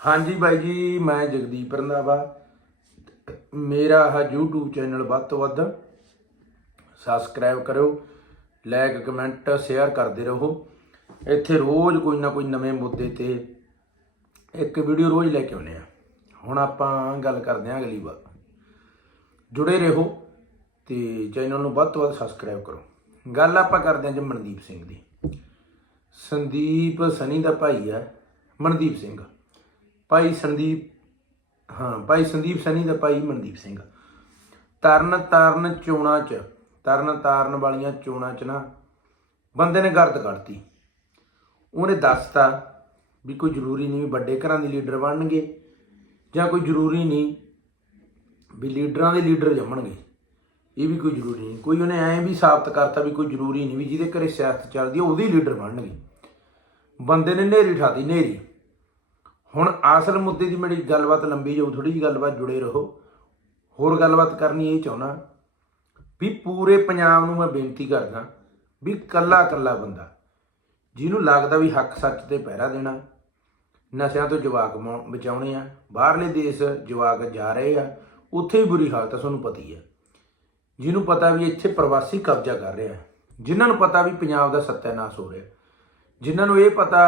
ਹਾਂਜੀ ਬਾਈ ਜੀ, ਮੈਂ ਜਗਦੀਪ ਰੰਧਾਵਾ। ਮੇਰਾ ਆਹ YouTube ਚੈਨਲ ਵੱਧ ਤੋਂ ਵੱਧ ਸਬਸਕ੍ਰਾਈਬ ਕਰਿਓ ਲਾਈਕ ਕਮੈਂਟ ਸ਼ੇਅਰ ਕਰਦੇ ਰਹੋ। ਇੱਥੇ ਰੋਜ਼ ਕੋਈ ਨਾ ਕੋਈ ਨਵੇਂ ਮੁੱਦੇ ਤੇ ਇੱਕ ਵੀਡੀਓ ਰੋਜ਼ ਲੈ ਕੇ ਆਉਂਦੇ ਆ ਹੁਣ ਆਪਾਂ ਗੱਲ ਕਰਦੇ ਹਾਂ ਅਗਲੀ ਵਾਰ। ਜੁੜੇ ਰਹੋ ਤੇ ਚੈਨਲ ਨੂੰ ਵੱਧ ਤੋਂ ਵੱਧ ਸਬਸਕ੍ਰਾਈਬ ਕਰੋ। ਗੱਲ ਆਪਾਂ ਕਰਦੇ ਹਾਂ ਜੀ ਮਨਦੀਪ ਸਿੰਘ ਦੀ। ਸੰਦੀਪ ਸਨੀ ਦਾ ਭਾਈ ਹੈ ਮਨਦੀਪ ਸਿੰਘ। ਭਾਈ ਸੰਦੀਪ, ਹਾਂ, ਭਾਈ ਸੰਦੀਪ ਸਨੀ ਦਾ ਭਾਈ ਮਨਦੀਪ ਸਿੰਘ। ਤਰਨ ਤਾਰਨ ਚੋਣਾਂ ਚ, ਤਰਨ ਤਾਰਨ ਵਾਲੀਆਂ ਚੋਣਾਂ ਚ ਨਾ ਬੰਦੇ ਨੇ ਗਰਦ ਕੱਢਤੀ। ਉਹਨੇ ਦੱਸਤਾ ਵੀ ਕੋਈ ਜ਼ਰੂਰੀ ਨਹੀਂ ਵੀ ਵੱਡੇ ਘਰਾਂ ਦੇ ਲੀਡਰ ਬਣਨਗੇ ਜਾਂ ਕੋਈ ਜ਼ਰੂਰੀ ਨਹੀਂ ਵੀ ਲੀਡਰਾਂ ਦੇ ਲੀਡਰ ਜੰਮਣਗੇ। ਇਹ ਵੀ ਕੋਈ ਜ਼ਰੂਰੀ ਨਹੀਂ। ਕੋਈ ਉਹਨੇ ਐਂ ਵੀ ਸਾਬਤ ਕਰਤਾ ਵੀ ਕੋਈ ਜ਼ਰੂਰੀ ਨਹੀਂ ਵੀ ਜਿਹਦੇ ਘਰੇ ਸਿਆਸਤ ਚੱਲਦੀ ਹੈ ਉਹਦੇ ਲੀਡਰ ਬਣਨਗੇ। ਬੰਦੇ ਨੇ ਨੇਰੀ ਠਾਤੀ, ਨੇਰੀ। ਹੁਣ ਅਸਲ ਮੁੱਦੇ ਦੀ ਮੇਰੀ ਗੱਲਬਾਤ ਲੰਬੀ ਜਾਊ ਥੋੜੀ ਜਿਹੀ ਗੱਲਬਾਤ ਜੁੜੇ ਰਹੋ। ਹੋਰ ਗੱਲਬਾਤ ਕਰਨੀ ਇਹ ਚਾਹੁੰਦਾ ਵੀ ਪੂਰੇ ਪੰਜਾਬ ਨੂੰ ਮੈਂ ਬੇਨਤੀ ਕਰਦਾ ਵੀ ਕੱਲਾ ਕੱਲਾ ਬੰਦਾ ਜਿਹਨੂੰ ਲੱਗਦਾ ਵੀ ਹੱਕ ਸੱਚ ਤੇ ਪਹਿਰਾ ਦੇਣਾ, ਨਸ਼ਿਆਂ ਤੋਂ ਜਵਾਕ ਬਚਾਉਣੇ ਆ, ਬਾਹਰਲੇ ਦੇਸ਼ ਜਵਾਕ ਜਾ ਰਹੇ ਆ, ਉੱਥੇ ਹੀ ਬੁਰੀ ਹਾਲਤ ਆ, ਤੁਹਾਨੂੰ ਪਤਾ ਆ। ਜਿਹਨੂੰ ਪਤਾ ਵੀ ਇੱਥੇ ਪ੍ਰਵਾਸੀ ਕਬਜ਼ਾ ਕਰ ਰਿਹਾ, ਜਿਨ੍ਹਾਂ ਨੂੰ ਪਤਾ ਵੀ ਪੰਜਾਬ ਦਾ ਸੱਤਿਆਨਾਸ਼ ਹੋ ਰਿਹਾ, ਜਿਨ੍ਹਾਂ ਨੂੰ ਇਹ ਪਤਾ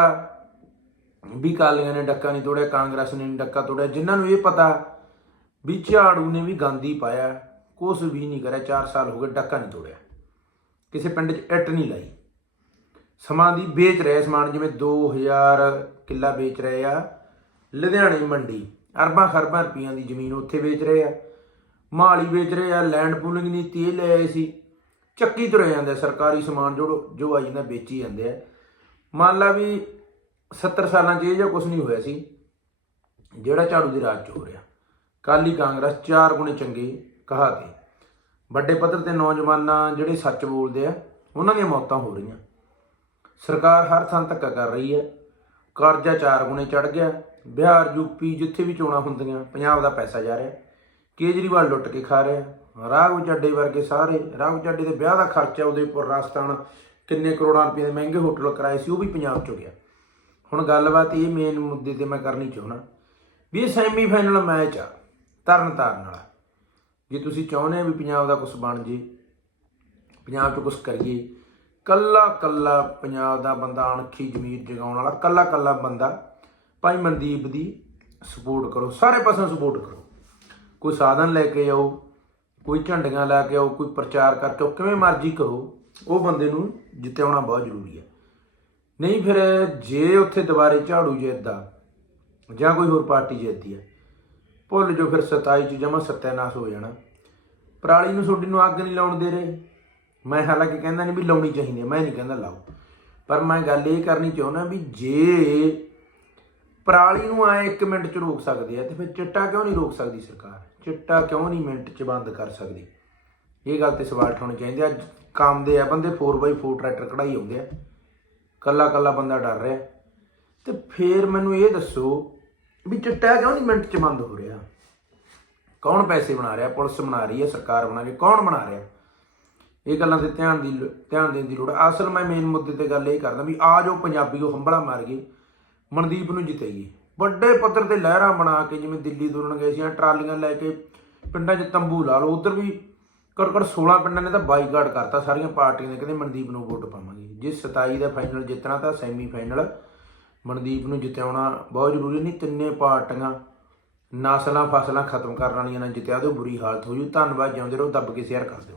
ਵੀ ਕਾਲੀਆਂ ਨੇ ਡੱਕਾ ਨਹੀਂ ਤੋੜਿਆ, ਕਾਂਗਰਸ ਨੇ ਨਹੀਂ ਡੱਕਾ ਤੋੜਿਆ, ਜਿਨ੍ਹਾਂ ਨੂੰ ਇਹ ਪਤਾ ਵੀ ਝਾੜੂ ਨੇ ਵੀ ਗਾਂਧੀ ਪਾਇਆ, ਕੁਛ ਵੀ ਨਹੀਂ ਕਰਿਆ 4 ਸਾਲ ਹੋ ਗਏ ਡੱਕਾ ਨਹੀਂ ਤੋੜਿਆ। ਕਿਸੇ ਪਿੰਡ 'ਚ ਇੱਟ ਨਹੀਂ ਲਾਈ। ਸਮਾਂ ਦੀ ਵੇਚ ਰਹੇ ਸਮਾਨ, ਜਿਵੇਂ 2000 ਕਿੱਲਾ ਵੇਚ ਰਹੇ ਆ, ਲੁਧਿਆਣੇ ਮੰਡੀ, ਅਰਬਾਂ ਖਰਬਾਂ ਰੁਪਈਆਂ ਦੀ ਜ਼ਮੀਨ ਉੱਥੇ ਵੇਚ ਰਹੇ ਆ। ਮਾਲੀ ਵੇਚ ਰਹੇ ਆ, ਲੈਂਡ ਪੂਲਿੰਗ ਨੀਤੀ ਇਹ ਲੈ ਆਏ ਸੀ। ਚੱਕੀ ਤੁਰੇ ਜਾਂਦੇ ਸਰਕਾਰੀ ਸਮਾਨ ਜੋ ਜੋ ਆ ਜਾਂਦਾ ਵੇਚੀ ਜਾਂਦੇ ਆ। ਮੰਨ ਲਾ ਵੀ 70 ਸਾਲਾਂ 'ਚ ਇਹ ਜਿਹਾ ਕੁਝ ਨਹੀਂ ਹੋਇਆ ਸੀ, ਜਿਹੜਾ ਝਾੜੂ ਦੇ ਰਾਜ 'ਚ ਹੋ ਰਿਹਾ। ਕਾਲੀ ਕਾਂਗਰਸ ਚਾਰ ਗੁਣੇ ਚੰਗੇ ਕਹਾ ਕਹਾਤੇ। ਵੱਡੇ ਪੱਧਰ ਤੇ ਨੌਜਵਾਨਾਂ ਜਿਹੜੇ ਸੱਚ ਬੋਲਦੇ ਆ, ਉਹਨਾਂ ਦੀਆਂ ਮੌਤਾਂ ਹੋ ਰਹੀਆਂ। ਸਰਕਾਰ ਹਰ ਥਾਂ ਧੱਕਾ ਕਰ ਰਹੀ ਹੈ। ਕਰਜ਼ਾ ਚਾਰ ਗੁਣੇ ਚੜ ਗਿਆ। ਬਿਹਾਰ ਯੂਪੀ ਜਿੱਥੇ ਵੀ ਚੋਣਾਂ ਹੁੰਦੀਆਂ, ਪੰਜਾਬ ਦਾ ਪੈਸਾ ਜਾ ਰਿਹਾ। ਕੇਜਰੀਵਾਲ ਲੁੱਟ ਕੇ ਖਾ ਰਿਹਾ। ਰਾਘਵ ਚੱਡੇ ਵਰਗੇ ਸਾਰੇ, ਰਾਘਵ ਚੱਡੇ ਦੇ ਵਿਆਹ ਦਾ ਖਰਚਾ ਉਦੇਪੁਰ ਰਾਜਸਥਾਨ ਕਿੰਨੇ ਕਰੋੜਾਂ ਰੁਪਏ ਦੇ ਮਹਿੰਗੇ ਹੋਟਲ ਕਿਰਾਏ ਸੀ, ਉਹ ਵੀ ਪੰਜਾਬ ਚੋਂ ਗਿਆ। ਹੁਣ ਗੱਲਬਾਤ ਇਹ ਮੇਨ ਮੁੱਦੇ ਤੇ ਮੈਂ ਕਰਨੀ ਚਾਹੁੰਦਾ ਵੀ ਇਹ ਸੈਮੀਫਾਈਨਲ ਮੈਚ ਆ ਤਰਨ ਤਾਰਨ ਵਾਲਾ। ਜੇ ਤੁਸੀਂ ਚਾਹੁੰਦੇ ਆ ਵੀ ਪੰਜਾਬ ਦਾ ਕੁਝ ਬਣ ਜੇ, ਪੰਜਾਬ 'ਚ ਕੁਝ ਕਰੀਏ ਕੱਲਾ ਕੱਲਾ ਪੰਜਾਬ ਦਾ ਬੰਦਾ ਅਣਖੀ ਜ਼ਮੀਰ ਜਗਾਉਣ ਵਾਲਾ ਕੱਲਾ ਕੱਲਾ ਬੰਦਾ ਭਾਈ ਮਨਦੀਪ ਦੀ ਸਪੋਰਟ ਕਰੋ, ਸਾਰੇ ਪਾਸੋਂ ਸਪੋਰਟ ਕਰੋ। ਕੋਈ ਸਾਧਨ ਲੈ ਕੇ ਆਓ, ਕੋਈ ਝੰਡੀਆਂ ਲਾ ਕੇ ਆਓ, ਕੋਈ ਪ੍ਰਚਾਰ ਕਰਕੇ ਆਓ, ਕਿਵੇਂ ਮਰਜ਼ੀ ਕਰੋ, ਉਹ ਬੰਦੇ ਨੂੰ ਜਿੱਤਿਆਉਣਾ ਬਹੁਤ ਜ਼ਰੂਰੀ ਹੈ ਨਹੀਂ ਫਿਰ ਜੇ ਉੱਥੇ ਦੁਬਾਰੇ ਝਾੜੂ ਜਿੱਤਦਾ ਜਾਂ ਕੋਈ ਹੋਰ ਪਾਰਟੀ ਜਿੱਤਦੀ ਹੈ ਭੁੱਲ ਜੋ ਫਿਰ 27 ਚ ਜਮਾ ਸਤਿਆਨਾਸ ਹੋ ਜਾਣਾ। ਪਰਾਲੀ ਨੂੰ ਤੁਹਾਡੀ ਨੂੰ ਅੱਗ ਨਹੀਂ ਲਾਉਣ ਦੇ ਰਹੇ। ਮੈਂ ਹਾਲਾਂਕਿ ਕਹਿੰਦਾ ਨਹੀਂ ਵੀ ਲਾਉਣੀ ਚਾਹੀਦੀ ਹੈ, ਮੈਂ ਨਹੀਂ ਕਹਿੰਦਾ ਲਾਓ। ਪਰ ਮੈਂ ਗੱਲ ਇਹ ਕਰਨੀ ਚਾਹੁੰਦਾ ਵੀ ਜੇ ਪਰਾਲੀ ਨੂੰ ਆਏ 1 ਮਿੰਟ ਚ ਰੋਕ ਸਕਦੇ ਆ ਤੇ ਫਿਰ ਚਿੱਟਾ ਕਿਉਂ ਨਹੀਂ ਰੋਕ ਸਕਦੀ ਸਰਕਾਰ? ਚਿੱਟਾ ਕਿਉਂ ਨਹੀਂ ਮਿੰਟ ਚ ਬੰਦ ਕਰ ਸਕਦੀ? ਇਹ ਗੱਲ ਤੇ ਸਵਾਲ ਉਠਾਉਣੇ ਚਾਹੀਦੇ ਆ। ਕੰਮ ਦੇ ਆ ਬੰਦੇ 4x4 ਟਰੈਕਟਰ ਕਢਾਈ ਆਉਂਦੇ ਆ। ਕੱਲਾ ਕੱਲਾ ਬੰਦਾ ਡਰ ਰਿਹਾ। ਤੇ ਫੇਰ ਮੈਨੂੰ ਇਹ ਦੱਸੋ ਵੀ ਚਿੱਟਾ ਕਿਉਂ ਨਹੀਂ ਮਿੰਟ ਚ ਬੰਦ ਹੋ ਰਿਹਾ? ਕੌਣ ਪੈਸੇ ਬਣਾ ਰਿਹਾ? ਪੁਲਿਸ ਬਣਾ ਰਹੀ ਹੈ, ਸਰਕਾਰ ਬਣਾ ਰਹੀ ਹੈ, ਕੌਣ ਬਣਾ ਰਿਹਾ? ਇਹ ਗੱਲਾਂ ਤੇ ਧਿਆਨ ਦੀ ਧਿਆਨ ਦੇਣ ਦੀ ਲੋੜ ਅਸਲ ਮੈਂ ਮੇਨ ਮੁੱਦੇ ਤੇ ਗੱਲ ਇਹ ਕਰਦਾ ਵੀ ਆ ਜੋ ਪੰਜਾਬੀ ਉਹ ਹੰਬੜਾ ਮਾਰ ਗਏ ਮਨਦੀਪ ਨੂੰ ਜਿੱਤੇਗੀ। ਵੱਡੇ ਪੱਧਰ ਤੇ ਲਹਿਰਾਂ ਬਣਾ ਕੇ ਜਿਵੇਂ ਦਿੱਲੀ ਦੌੜਨ ਗਏ ਸੀ ਟਰਾਲੀਆਂ ਲੈ ਕੇ ਪਿੰਡਾਂ 'ਚ ਤੰਬੂ ਲਾ ਲਓ, ਉਧਰ ਵੀ ਘੱਟੋ ਘੱਟ 16 ਪਿੰਡਾਂ ਨੇ ਤਾਂ ਬਾਈਕਾਟ ਕਰਤਾ, ਸਾਰੀਆਂ ਪਾਰਟੀਆਂ ਨੇ, ਕਹਿੰਦੇ ਮਨਦੀਪ ਨੂੰ ਵੋਟ ਪਾਵਾਂਗੇ। ਜੇ 27 ਦਾ ਫਾਈਨਲ ਜਿੱਤਣਾ ਤਾਂ ਸੈਮੀ ਫਾਈਨਲ ਮਨਦੀਪ ਨੂੰ ਜਿਤਾਉਣਾ ਬਹੁਤ ਜ਼ਰੂਰੀ ਨਹੀਂ, ਤਿੰਨੇ ਪਾਰਟੀਆਂ ਨਾਸਲਾਂ ਫਸਲਾਂ ਖਤਮ ਕਰਨ ਵਾਲੀਆਂ ਨਾਲ ਜਿੱਤਿਆ ਤੇ ਬੁਰੀ ਹਾਲਤ ਹੋ ਜੂ। ਧੰਨਵਾਦ, ਜਿਉਂਦੇ ਰਹੋ, ਦੱਬ ਕੇ ਸ਼ੇਅਰ ਕਰ ਦਿਓ।